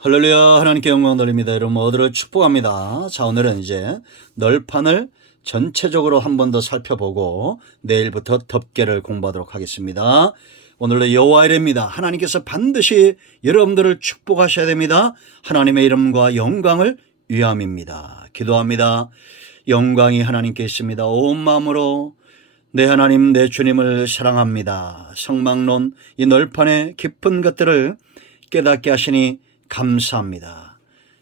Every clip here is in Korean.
할렐루야. 하나님께 영광 돌립니다. 여러분 모두를 축복합니다. 자, 오늘은 이제 널판을 전체적으로 한 번 더 살펴보고 내일부터 덮개를 공부하도록 하겠습니다. 오늘도 여호와 이레입니다. 하나님께서 반드시 여러분들을 축복하셔야 됩니다. 하나님의 이름과 영광을 위함입니다. 기도합니다. 영광이 하나님께 있습니다. 온 마음으로 내 하나님 내 주님을 사랑합니다. 성막론 이 널판의 깊은 것들을 깨닫게 하시니 감사합니다.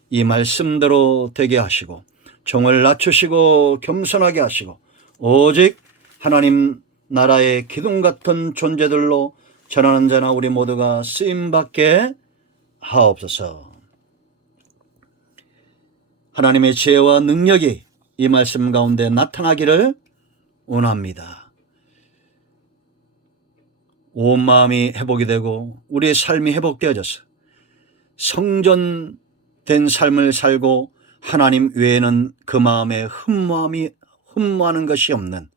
이 말씀대로 되게 하시고 종을 낮추시고 겸손하게 하시고 오직 하나님 나라의 기둥 같은 존재들로 전하는 자나 우리 모두가 쓰임받게 하옵소서. 하나님의 지혜와 능력이 이 말씀 가운데 나타나기를 원합니다. 온 마음이 회복이 되고 우리의 삶이 회복되어져서 성전된 삶을 살고 하나님 외에는 그 마음에 흠모하는 것이 없는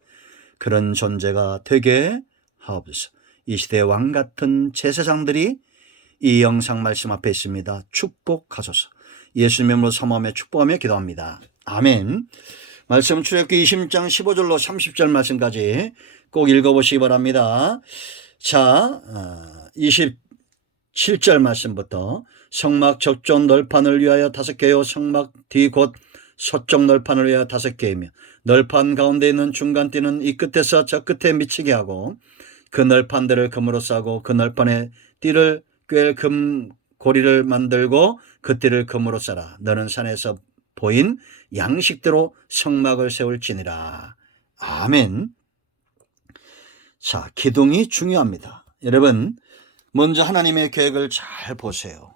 그런 존재가 되게 하옵소서. 이 시대의 왕 같은 제사장들이 이 영상 말씀 앞에 있습니다. 축복하소서. 예수님으로 사모하며 축복하며 기도합니다. 아멘. 말씀 출애굽기 20장 15절로 30절 말씀까지 꼭 읽어보시기 바랍니다. 자, 27절 말씀부터 성막 적존 널판을 위하여 5개요 성막 뒤 곧 서쪽 널판을 위하여 5개이며 널판 가운데 있는 중간띠는 이 끝에서 저 끝에 미치게 하고 그 널판들을 금으로 싸고 그 널판에 띠를 꿰 금 고리를 만들고 그 띠를 금으로 싸라. 너는 산에서 보인 양식대로 성막을 세울지니라. 아멘. 자, 기둥이 중요합니다. 여러분 먼저 하나님의 계획을 잘 보세요.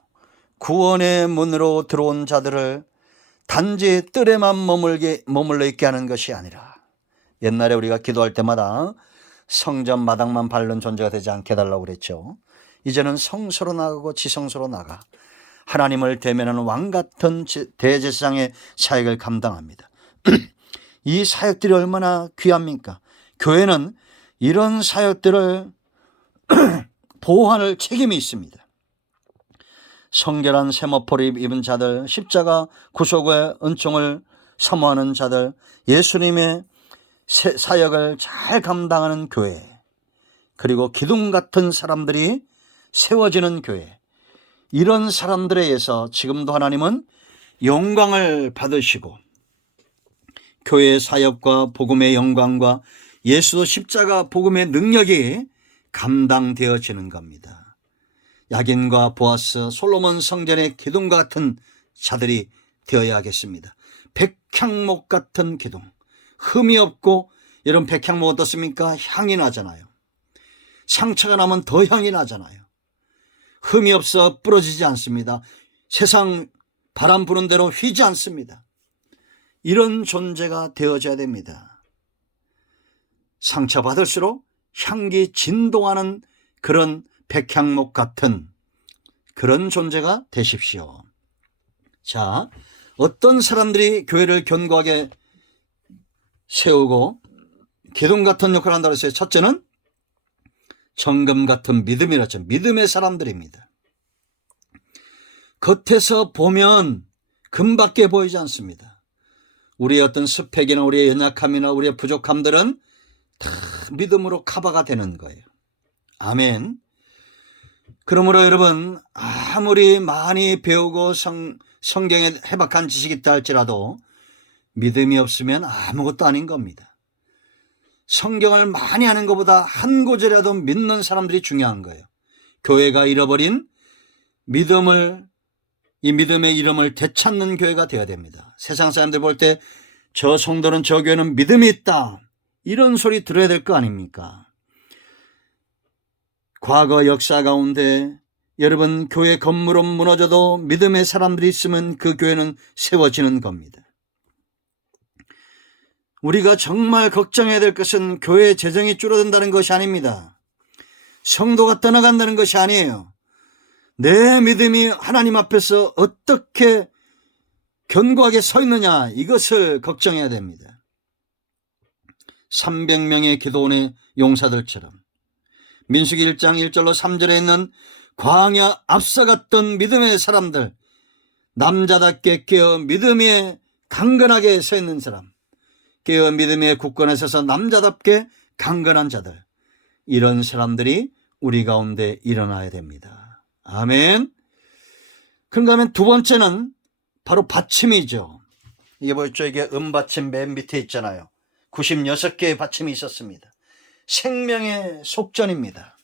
구원의 문으로 들어온 자들을 단지 뜰에만 머물러 있게 하는 것이 아니라 옛날에 우리가 기도할 때마다 성전 마당만 밟는 존재가 되지 않게 해달라고 그랬죠. 이제는 성소로 나가고 지성소로 나가 하나님을 대면하는 왕 같은 대제사장의 사역을 감당합니다. 이 사역들이 얼마나 귀합니까? 교회는 이런 사역들을 보호할 책임이 있습니다. 성결한 세마포를 입은 자들, 십자가 구속의 은총을 사모하는 자들, 예수님의 사역을 잘 감당하는 교회, 그리고 기둥 같은 사람들이 세워지는 교회, 이런 사람들에 의해서 지금도 하나님은 영광을 받으시고 교회의 사역과 복음의 영광과 예수도 십자가 복음의 능력이 감당되어지는 겁니다. 야긴과 보아스, 솔로몬 성전의 기둥과 같은 자들이 되어야겠습니다. 백향목 같은 기둥, 흠이 없고, 여러분 백향목 어떻습니까? 향이 나잖아요. 상처가 나면 더 향이 나잖아요. 흠이 없어 부러지지 않습니다. 세상 바람 부는 대로 휘지 않습니다. 이런 존재가 되어져야 됩니다. 상처받을수록 향기 진동하는 그런 백향목 같은 그런 존재가 되십시오. 자, 어떤 사람들이 교회를 견고하게 세우고 기둥 같은 역할을 한다고 했어요. 첫째는 정금 같은 믿음이라죠. 믿음의 사람들입니다. 겉에서 보면 금밖에 보이지 않습니다. 우리의 어떤 스펙이나 우리의 연약함이나 우리의 부족함들은 다 믿음으로 커버가 되는 거예요. 아멘. 그러므로 여러분 아무리 많이 배우고 성경에 해박한 지식이 있다 할지라도 믿음이 없으면 아무것도 아닌 겁니다. 성경을 많이 하는 것보다 한 구절이라도 믿는 사람들이 중요한 거예요. 교회가 잃어버린 이 믿음의 이름을 되찾는 교회가 되어야 됩니다. 세상 사람들 볼 때 저 성도는 저 교회는 믿음이 있다 이런 소리 들어야 될 거 아닙니까? 과거 역사 가운데 여러분 교회 건물은 무너져도 믿음의 사람들이 있으면 그 교회는 세워지는 겁니다. 우리가 정말 걱정해야 될 것은 교회 재정이 줄어든다는 것이 아닙니다. 성도가 떠나간다는 것이 아니에요. 내 믿음이 하나님 앞에서 어떻게 견고하게 서 있느냐 이것을 걱정해야 됩니다. 300명의 기도원의 용사들처럼 민수기 1장 1절로 3절에 있는 광야 앞서갔던 믿음의 사람들, 남자답게 깨어 믿음에 강건하게 서 있는 사람, 깨어 믿음에 굳건해 서서 남자답게 강건한 자들, 이런 사람들이 우리 가운데 일어나야 됩니다. 아멘. 그런가 하면 두 번째는 바로 받침이죠. 이게 뭐였죠? 이게 받침 맨 밑에 있잖아요. 96개의 받침이 있었습니다. 생명의 속전입니다.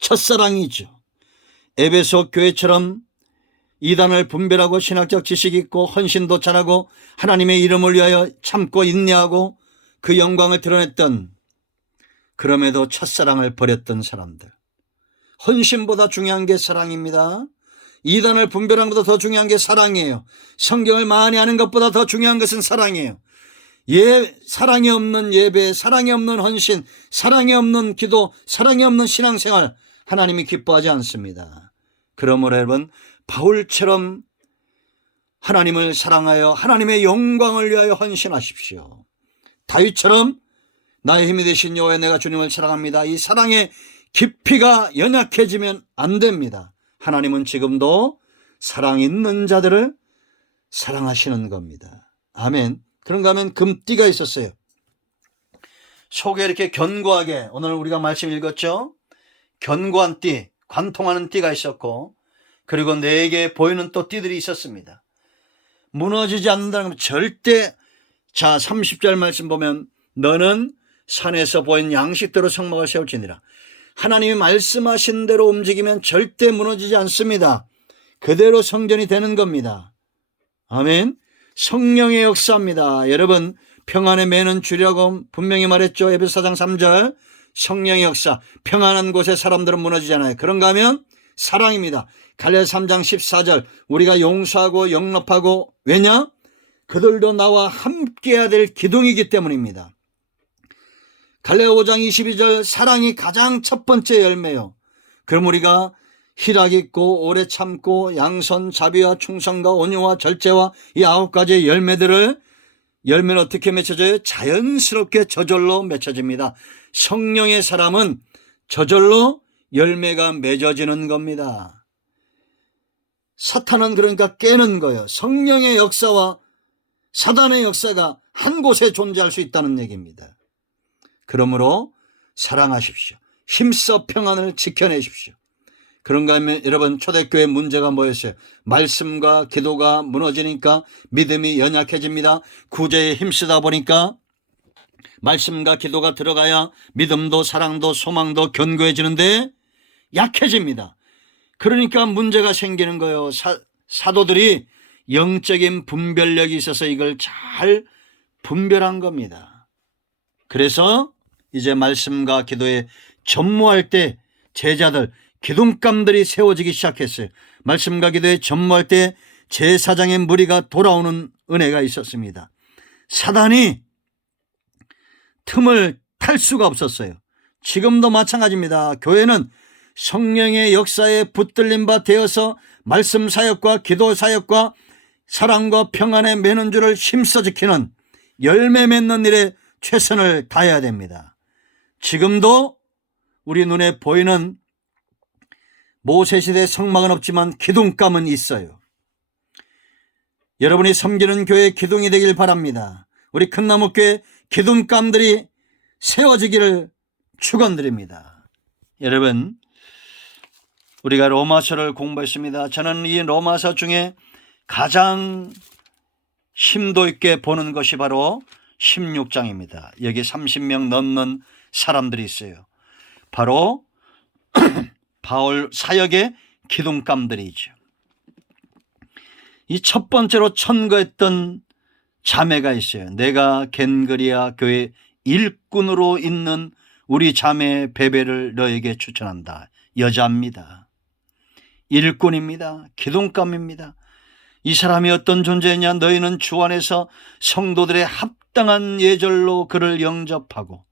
첫사랑이죠. 에베소 교회처럼 이단을 분별하고 신학적 지식이 있고 헌신도 잘하고 하나님의 이름을 위하여 참고 인내하고 그 영광을 드러냈던, 그럼에도 첫사랑을 버렸던 사람들. 헌신보다 중요한 게 사랑입니다. 이단을 분별하는 것보다 더 중요한 게 사랑이에요. 성경을 많이 하는 것보다 더 중요한 것은 사랑이에요. 사랑이 없는 예배, 사랑이 없는 헌신, 사랑이 없는 기도, 사랑이 없는 신앙생활, 하나님이 기뻐하지 않습니다. 그러므로 여러분, 바울처럼 하나님을 사랑하여 하나님의 영광을 위하여 헌신하십시오. 다윗처럼 나의 힘이 되신 여호와여, 내가 주님을 사랑합니다. 이 사랑의 깊이가 연약해지면 안 됩니다. 하나님은 지금도 사랑 있는 자들을 사랑하시는 겁니다. 아멘. 그런가 하면 금띠가 있었어요. 속에 이렇게 견고하게, 오늘 우리가 말씀 읽었죠? 견고한 띠, 관통하는 띠가 있었고, 그리고 4개 보이는 또 띠들이 있었습니다. 무너지지 않는다는 건 절대, 자 30절 말씀 보면 너는 산에서 보인 양식대로 성막을 세울지니라. 하나님이 말씀하신 대로 움직이면 절대 무너지지 않습니다. 그대로 성전이 되는 겁니다. 아멘. 성령의 역사입니다. 여러분, 평안의 매는 주라고 분명히 말했죠. 에베소 4장 3절. 성령의 역사, 평안한 곳에 사람들은 무너지지 않아요. 그런가 하면 사랑입니다. 갈라디아 3장 14절. 우리가 용서하고 영접하고, 왜냐? 그들도 나와 함께해야 될 기둥이기 때문입니다. 갈라디아 5장 22절. 사랑이 가장 첫 번째 열매요. 그럼 우리가 희락 있고 오래 참고 양선, 자비와 충성과 온유와 절제와 이 9가지의 열매는 어떻게 맺혀져요? 자연스럽게 저절로 맺혀집니다. 성령의 사람은 저절로 열매가 맺어지는 겁니다. 사탄은 그러니까 깨는 거예요. 성령의 역사와 사단의 역사가 한 곳에 존재할 수 있다는 얘기입니다. 그러므로 사랑하십시오. 힘써 평안을 지켜내십시오. 그런가 하면 여러분, 초대교회 문제가 뭐였어요? 말씀과 기도가 무너지니까 믿음이 연약해집니다. 구제에 힘쓰다 보니까 말씀과 기도가 들어가야 믿음도 사랑도 소망도 견고해지는데 약해집니다. 그러니까 문제가 생기는 거예요. 사도들이 영적인 분별력이 있어서 이걸 잘 분별한 겁니다. 그래서 이제 말씀과 기도에 전무할 때 제자들, 기둥감들이 세워지기 시작했어요. 말씀과 기도에 전무할 때 제사장의 무리가 돌아오는 은혜가 있었습니다. 사단이 틈을 탈 수가 없었어요. 지금도 마찬가지입니다. 교회는 성령의 역사에 붙들린 바 되어서 말씀 사역과 기도 사역과 사랑과 평안의 매는 줄을 힘써 지키는, 열매 맺는 일에 최선을 다해야 됩니다. 지금도 우리 눈에 보이는 모세시대 성막은 없지만 기둥감은 있어요. 여러분이 섬기는 교회 기둥이 되길 바랍니다. 우리 큰나무교회 기둥감들이 세워지기를 축원드립니다. 여러분, 우리가 로마서를 공부했습니다. 저는 이 로마서 중에 가장 심도 있게 보는 것이 바로 16장입니다. 여기 30명 넘는 사람들이 있어요. 바로 바울 사역의 기둥감들이죠. 이 첫 번째로 천거했던 자매가 있어요. 내가 겐그리아 교회 일꾼으로 있는 우리 자매 베베를 너에게 추천한다. 여자입니다. 일꾼입니다. 기둥감입니다. 이 사람이 어떤 존재냐? 너희는 주 안에서 성도들의 합당한 예절로 그를 영접하고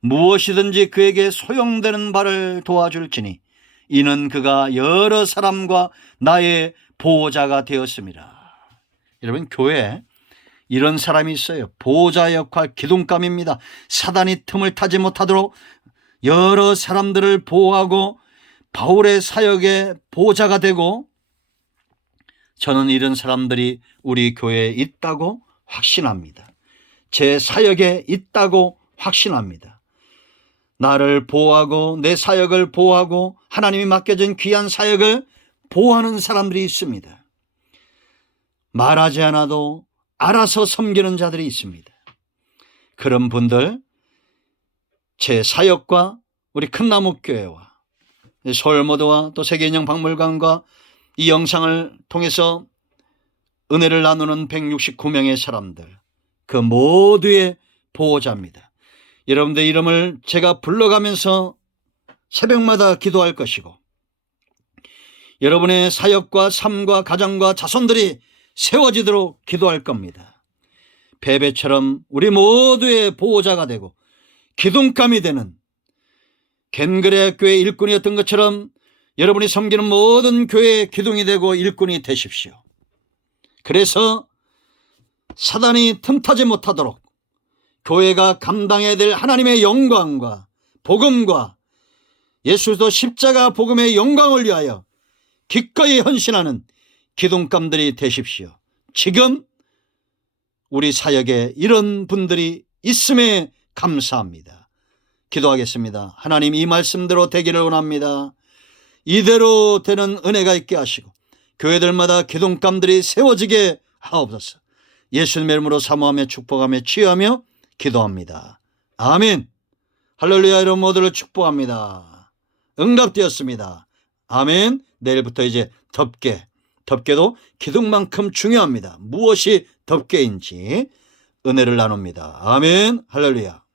무엇이든지 그에게 소용되는 바를 도와줄지니 이는 그가 여러 사람과 나의 보호자가 되었습니다. 여러분, 교회에 이런 사람이 있어요. 보호자 역할, 기둥감입니다. 사단이 틈을 타지 못하도록 여러 사람들을 보호하고 바울의 사역의 보호자가 되고 저는 이런 사람들이 우리 교회에 있다고 확신합니다. 제 사역에 있다고 확신합니다. 나를 보호하고 내 사역을 보호하고 하나님이 맡겨진 귀한 사역을 보호하는 사람들이 있습니다. 말하지 않아도 알아서 섬기는 자들이 있습니다. 그런 분들, 제 사역과 우리 큰나무교회와 서울모드와 또 세계인형박물관과 이 영상을 통해서 은혜를 나누는 169명의 사람들, 그 모두의 보호자입니다. 여러분들 이름을 제가 불러가면서 새벽마다 기도할 것이고, 여러분의 사역과 삶과 가정과 자손들이 세워지도록 기도할 겁니다. 베베처럼 우리 모두의 보호자가 되고 기둥감이 되는 겐그레 교회 일꾼이었던 것처럼 여러분이 섬기는 모든 교회의 기둥이 되고 일꾼이 되십시오. 그래서 사단이 틈타지 못하도록 교회가 감당해야 될 하나님의 영광과 복음과 예수도 십자가 복음의 영광을 위하여 기꺼이 헌신하는 기둥감들이 되십시오. 지금 우리 사역에 이런 분들이 있음에 감사합니다. 기도하겠습니다. 하나님, 이 말씀대로 되기를 원합니다. 이대로 되는 은혜가 있게 하시고 교회들마다 기둥감들이 세워지게 하옵소서. 예수님의 이름으로 사모하며 축복하며 치유하며 기도합니다. 아멘. 할렐루야. 여러분 모두를 축복합니다. 응답되었습니다. 아멘. 내일부터 이제 덮개도 기둥만큼 중요합니다. 무엇이 덮개인지 은혜를 나눕니다. 아멘. 할렐루야.